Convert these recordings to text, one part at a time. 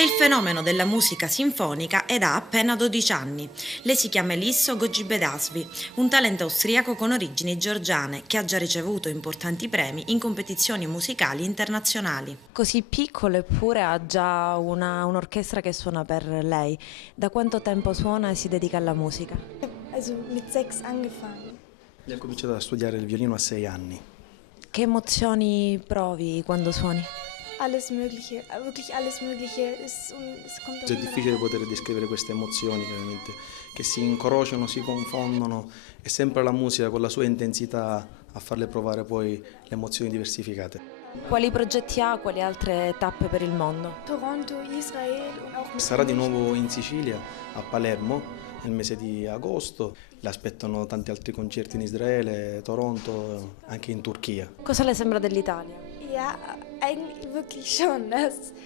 È il fenomeno della musica sinfonica ed ha appena 12 anni. Lei si chiama Elisso Gogibedasvi, un talento austriaco con origini georgiane che ha già ricevuto importanti premi in competizioni musicali internazionali. Così piccolo eppure ha già un'orchestra che suona per lei. Da quanto tempo suona e si dedica alla musica? Also mit 6 angefangen. Ho cominciato a studiare il violino a 6 anni. Che emozioni provi quando suoni? Alles Mögliche, wirklich alles Mögliche. Es kommt È difficile poter descrivere queste emozioni che si incrociano, si confondono. È sempre la musica con la sua intensità a farle provare poi le emozioni diversificate. Quali progetti ha, quali altre tappe per il mondo? Toronto, Israel und auch Sarà di nuovo in Sicilia, a Palermo, nel mese di agosto. Le aspettano tanti altri concerti in Israele, Toronto, anche in Turchia. Cosa le sembra dell'Italia? Ja, eigentlich wirklich schon.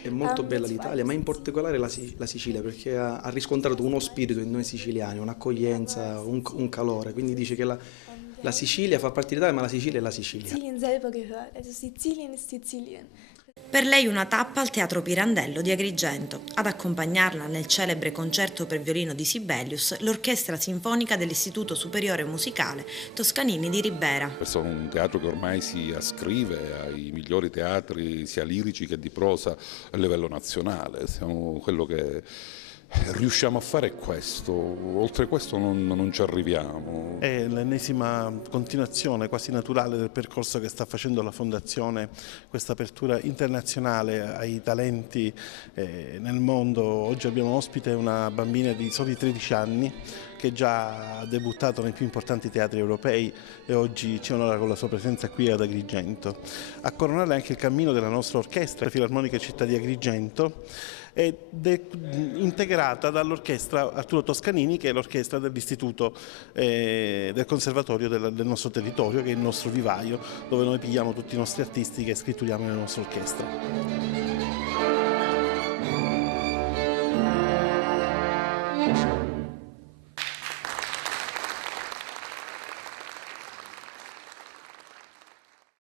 È molto bella l'Italia, ma in particolare la Sicilia, perché ha riscontrato uno spirito in noi siciliani, un'accoglienza, un calore. Quindi dice che la Sicilia fa parte dell'Italia, ma la Sicilia è la Sicilia. Sizilien selber gehört. Also Sizilien ist Sizilien. Per lei una tappa al Teatro Pirandello di Agrigento. Ad accompagnarla nel celebre concerto per violino di Sibelius, l'Orchestra Sinfonica dell'Istituto Superiore Musicale Toscanini di Ribera. Questo è un teatro che ormai si ascrive ai migliori teatri sia lirici che di prosa a livello nazionale. Quello che riusciamo a fare è questo, oltre questo non ci arriviamo. È l'ennesima continuazione quasi naturale del percorso che sta facendo la Fondazione, questa apertura internazionale ai talenti nel mondo. Oggi abbiamo ospite una bambina di soli 13 anni che già ha debuttato nei più importanti teatri europei e oggi ci onora con la sua presenza qui ad Agrigento. A coronare anche il cammino della nostra orchestra, la Filarmonica Città di Agrigento, ed è integrata dall'orchestra Arturo Toscanini, che è l'orchestra dell'istituto del conservatorio del nostro territorio, che è il nostro vivaio, dove noi pigliamo tutti i nostri artisti che scritturiamo nella nostra orchestra.